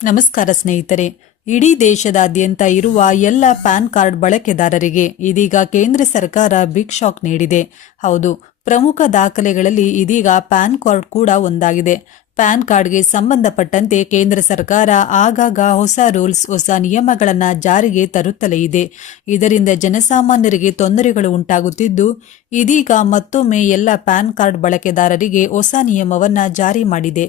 ನಮಸ್ಕಾರ ಸ್ನೇಹಿತರೆ, ಇಡೀ ದೇಶದಾದ್ಯಂತ ಇರುವ ಎಲ್ಲ ಪ್ಯಾನ್ ಕಾರ್ಡ್ ಬಳಕೆದಾರರಿಗೆ ಇದೀಗ ಕೇಂದ್ರ ಸರ್ಕಾರ ಬಿಗ್ ಶಾಕ್ ನೀಡಿದೆ. ಹೌದು, ಪ್ರಮುಖ ದಾಖಲೆಗಳಲ್ಲಿ ಇದೀಗ ಪ್ಯಾನ್ ಕಾರ್ಡ್ ಕೂಡ ಒಂದಾಗಿದೆ. ಪ್ಯಾನ್ ಕಾರ್ಡ್ಗೆ ಸಂಬಂಧಪಟ್ಟಂತೆ ಕೇಂದ್ರ ಸರ್ಕಾರ ಆಗಾಗ ಹೊಸ ರೂಲ್ಸ್, ಹೊಸ ನಿಯಮಗಳನ್ನು ಜಾರಿಗೆ ತರುತ್ತಲೇ ಇದೆ. ಇದರಿಂದ ಜನಸಾಮಾನ್ಯರಿಗೆ ತೊಂದರೆಗಳು ಉಂಟಾಗುತ್ತಿದ್ದು, ಇದೀಗ ಮತ್ತೊಮ್ಮೆ ಎಲ್ಲ ಪ್ಯಾನ್ ಕಾರ್ಡ್ ಬಳಕೆದಾರರಿಗೆ ಹೊಸ ನಿಯಮವನ್ನು ಜಾರಿ ಮಾಡಿದೆ.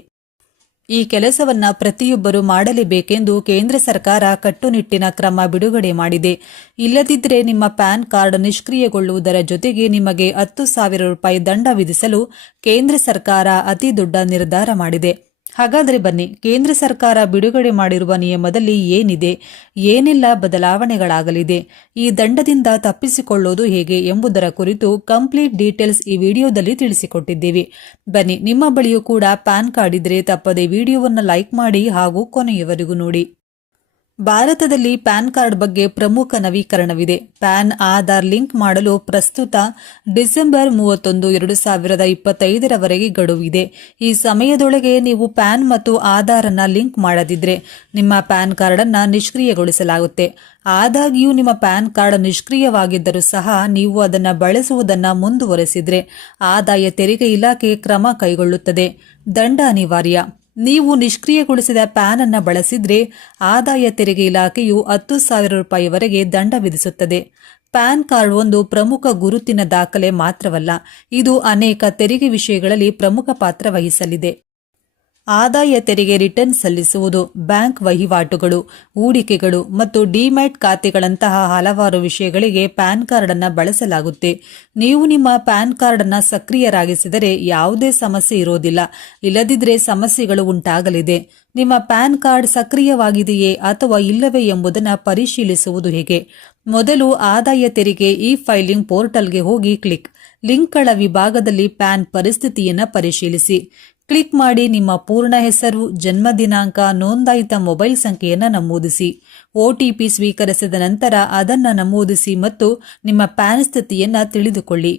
ಈ ಕೆಲಸವನ್ನ ಪ್ರತಿಯೊಬ್ಬರು ಮಾಡಲೇಬೇಕೆಂದು ಕೇಂದ್ರ ಸರ್ಕಾರ ಕಟ್ಟುನಿಟ್ಟಿನ ಕ್ರಮ ಬಿಡುಗಡೆ ಮಾಡಿದೆ. ಇಲ್ಲದಿದ್ದರೆ ನಿಮ್ಮ ಪ್ಯಾನ್ ಕಾರ್ಡ್ ನಿಷ್ಕ್ರಿಯಗೊಳ್ಳುವುದರ ಜೊತೆಗೆ ನಿಮಗೆ ಹತ್ತು ಸಾವಿರ ರೂಪಾಯಿ ದಂಡ ವಿಧಿಸಲು ಕೇಂದ್ರ ಸರ್ಕಾರ ಅತಿ ದೊಡ್ಡ ನಿರ್ಧಾರ ಮಾಡಿದೆ. ಹಾಗಾದರೆ ಬನ್ನಿ, ಕೇಂದ್ರ ಸರ್ಕಾರ ಬಿಡುಗಡೆ ಮಾಡಿರುವ ನಿಯಮದಲ್ಲಿ ಏನಿದೆ? ಏನೆಲ್ಲ ಬದಲಾವಣೆಗಳಾಗಲಿದೆ? ಈ ದಂಡದಿಂದ ತಪ್ಪಿಸಿಕೊಳ್ಳೋದು ಹೇಗೆ ಎಂಬುದರ ಕುರಿತು ಕಂಪ್ಲೀಟ್ ಡೀಟೇಲ್ಸ್ ಈ ವಿಡಿಯೋದಲ್ಲಿ ತಿಳಿಸಿಕೊಟ್ಟಿದ್ದೀವಿ. ಬನ್ನಿ, ನಿಮ್ಮ ಬಳಿಯೂ ಕೂಡ ಪ್ಯಾನ್ ಕಾರ್ಡ್ ಇದ್ರೆ ತಪ್ಪದೆ ವಿಡಿಯೋವನ್ನು ಲೈಕ್ ಮಾಡಿ ಹಾಗೂ ಕೊನೆಯವರೆಗೂ ನೋಡಿ. ಭಾರತದಲ್ಲಿ ಪ್ಯಾನ್ ಕಾರ್ಡ್ ಬಗ್ಗೆ ಪ್ರಮುಖ ನವೀಕರಣವಿದೆ. ಪ್ಯಾನ್, ಆಧಾರ್ ಲಿಂಕ್ ಮಾಡಲು ಪ್ರಸ್ತುತ ಡಿಸೆಂಬರ್ ಮೂವತ್ತೊಂದು, ಎರಡು ಸಾವಿರದ ಇಪ್ಪತ್ತೈದರವರೆಗೆ ಗಡುವಿದೆ ಈ ಸಮಯದೊಳಗೆ ನೀವು ಪ್ಯಾನ್ ಮತ್ತು ಆಧಾರ್ ಅನ್ನ ಲಿಂಕ್ ಮಾಡದಿದ್ರೆ ನಿಮ್ಮ ಪ್ಯಾನ್ ಕಾರ್ಡ್ ಅನ್ನ ನಿಷ್ಕ್ರಿಯಗೊಳಿಸಲಾಗುತ್ತೆ. ಆದಾಗ್ಯೂ ನಿಮ್ಮ ಪ್ಯಾನ್ ಕಾರ್ಡ್ ನಿಷ್ಕ್ರಿಯವಾಗಿದ್ದರೂ ಸಹ ನೀವು ಅದನ್ನು ಬಳಸುವುದನ್ನ ಮುಂದುವರೆಸಿದ್ರೆ ಆದಾಯ ತೆರಿಗೆ ಇಲಾಖೆ ಕ್ರಮ ಕೈಗೊಳ್ಳುತ್ತದೆ. ದಂಡ ಅನಿವಾರ್ಯ. ನೀವು ನಿಷ್ಕ್ರಿಯಗೊಳಿಸಿದ ಪ್ಯಾನ್ ಅನ್ನು ಬಳಸಿದ್ರೆ ಆದಾಯ ತೆರಿಗೆ ಇಲಾಖೆಯು ಹತ್ತು ಸಾವಿರ ರೂಪಾಯಿವರೆಗೆ ದಂಡ ವಿಧಿಸುತ್ತದೆ. ಪ್ಯಾನ್ ಕಾರ್ಡ್ ಒಂದು ಪ್ರಮುಖ ಗುರುತಿನ ದಾಖಲೆ ಮಾತ್ರವಲ್ಲ, ಇದು ಅನೇಕ ತೆರಿಗೆ ವಿಷಯಗಳಲ್ಲಿ ಪ್ರಮುಖ ಪಾತ್ರ ವಹಿಸಲಿದೆ. ಆದಾಯ ತೆರಿಗೆ ರಿಟರ್ನ್ ಸಲ್ಲಿಸುವುದು, ಬ್ಯಾಂಕ್ ವಹಿವಾಟುಗಳು, ಹೂಡಿಕೆಗಳು ಮತ್ತು ಡಿಮ್ಯಾಟ್ ಖಾತೆಗಳಂತಹ ಹಲವಾರು ವಿಷಯಗಳಿಗೆ ಪ್ಯಾನ್ ಕಾರ್ಡ್ ಅನ್ನು ಬಳಸಲಾಗುತ್ತೆ. ನೀವು ನಿಮ್ಮ ಪ್ಯಾನ್ ಕಾರ್ಡ್ ಅನ್ನು ಸಕ್ರಿಯರಾಗಿಸಿದರೆ ಯಾವುದೇ ಸಮಸ್ಯೆ ಇರೋದಿಲ್ಲ. ಇಲ್ಲದಿದ್ದರೆ ಸಮಸ್ಯೆಗಳು ಉಂಟಾಗಲಿದೆ. ನಿಮ್ಮ ಪ್ಯಾನ್ ಕಾರ್ಡ್ ಸಕ್ರಿಯವಾಗಿದೆಯೇ ಅಥವಾ ಇಲ್ಲವೇ ಎಂಬುದನ್ನು ಪರಿಶೀಲಿಸುವುದು ಹೇಗೆ? ಮೊದಲು ಆದಾಯ ತೆರಿಗೆ ಇ ಫೈಲಿಂಗ್ ಪೋರ್ಟಲ್ಗೆ ಹೋಗಿ ಕ್ಲಿಕ್. ಲಿಂಕ್ಗಳ ವಿಭಾಗದಲ್ಲಿ ಪ್ಯಾನ್ ಪರಿಸ್ಥಿತಿಯನ್ನು ಪರಿಶೀಲಿಸಿ. ಕ್ಲಿಕ್ ಮಾಡಿ ನಿಮ್ಮ ಪೂರ್ಣ ಹೆಸರು, ಜನ್ಮ ದಿನಾಂಕ, ನೋಂದಾಯಿತ ಮೊಬೈಲ್ ಸಂಖ್ಯೆಯನ್ನು ನಮೂದಿಸಿ. ಒಟಿಪಿ ಸ್ವೀಕರಿಸಿದ ನಂತರ ಅದನ್ನು ನಮೂದಿಸಿ ಮತ್ತು ನಿಮ್ಮ ಪ್ಯಾನ್ ಸ್ಥಿತಿಯನ್ನು ತಿಳಿದುಕೊಳ್ಳಿ.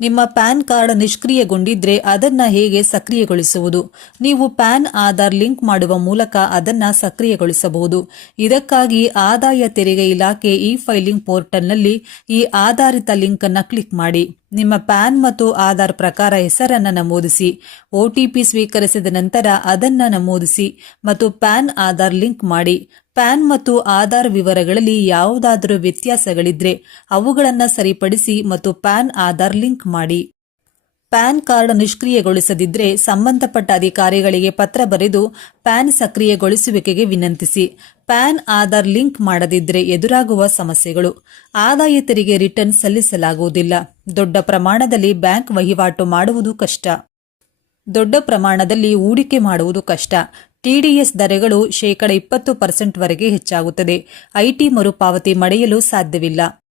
ನಿಮ್ಮ ಪ್ಯಾನ್ ಕಾರ್ಡ್ ನಿಷ್ಕ್ರಿಯಗೊಂಡಿದ್ರೆ ಅದನ್ನು ಹೇಗೆ ಸಕ್ರಿಯಗೊಳಿಸುವುದು? ನೀವು ಪ್ಯಾನ್ ಆಧಾರ್ ಲಿಂಕ್ ಮಾಡುವ ಮೂಲಕ ಅದನ್ನು ಸಕ್ರಿಯಗೊಳಿಸಬಹುದು. ಇದಕ್ಕಾಗಿ ಆದಾಯ ತೆರಿಗೆ ಇಲಾಖೆ ಇ ಫೈಲಿಂಗ್ ಪೋರ್ಟಲ್ನಲ್ಲಿ ಈ ಆಧಾರಿತ ಲಿಂಕ್ ಅನ್ನು ಕ್ಲಿಕ್ ಮಾಡಿ. ನಿಮ್ಮ ಪ್ಯಾನ್ ಮತ್ತು ಆಧಾರ್ ಪ್ರಕಾರ ಹೆಸರನ್ನು ನಮೂದಿಸಿ ಒಟಿಪಿ ಸ್ವೀಕರಿಸಿದ ನಂತರ ಅದನ್ನು ನಮೂದಿಸಿ ಮತ್ತು ಪ್ಯಾನ್ ಆಧಾರ್ ಲಿಂಕ್ ಮಾಡಿ. ಪ್ಯಾನ್ ಮತ್ತು ಆಧಾರ್ ವಿವರಗಳಲ್ಲಿ ಯಾವುದಾದರೂ ವ್ಯತ್ಯಾಸಗಳಿದ್ರೆ ಅವುಗಳನ್ನು ಸರಿಪಡಿಸಿ ಮತ್ತು ಪ್ಯಾನ್ ಆಧಾರ್ ಲಿಂಕ್ ಮಾಡಿ. ಪ್ಯಾನ್ ಕಾರ್ಡ್ ನಿಷ್ಕ್ರಿಯಗೊಳಿಸದಿದ್ದರೆ ಸಂಬಂಧಪಟ್ಟ ಅಧಿಕಾರಿಗಳಿಗೆ ಪತ್ರ ಬರೆದು ಪ್ಯಾನ್ ಸಕ್ರಿಯಗೊಳಿಸುವಿಕೆಗೆ ವಿನಂತಿಸಿ. ಪ್ಯಾನ್, ಆಧಾರ್ ಲಿಂಕ್ ಮಾಡದಿದ್ದರೆ ಎದುರಾಗುವ ಸಮಸ್ಯೆಗಳು. ಆದಾಯ ತೆರಿಗೆ ರಿಟರ್ನ್ ಸಲ್ಲಿಸಲಾಗುವುದಿಲ್ಲ. ದೊಡ್ಡ ಪ್ರಮಾಣದಲ್ಲಿ ಬ್ಯಾಂಕ್ ವಹಿವಾಟು ಮಾಡುವುದು ಕಷ್ಟ. ದೊಡ್ಡ ಪ್ರಮಾಣದಲ್ಲಿ ಹೂಡಿಕೆ ಮಾಡುವುದು ಕಷ್ಟ. ಟಿಡಿಎಸ್ ದರಗಳು ಶೇಕಡ ಇಪ್ಪತ್ತು ಪರ್ಸೆಂಟ್ವರೆಗೆ ಹೆಚ್ಚಾಗುತ್ತದೆ. ಐಟಿ ಮರುಪಾವತಿ ಮಡೆಯಲು ಸಾಧ್ಯವಿಲ್ಲ.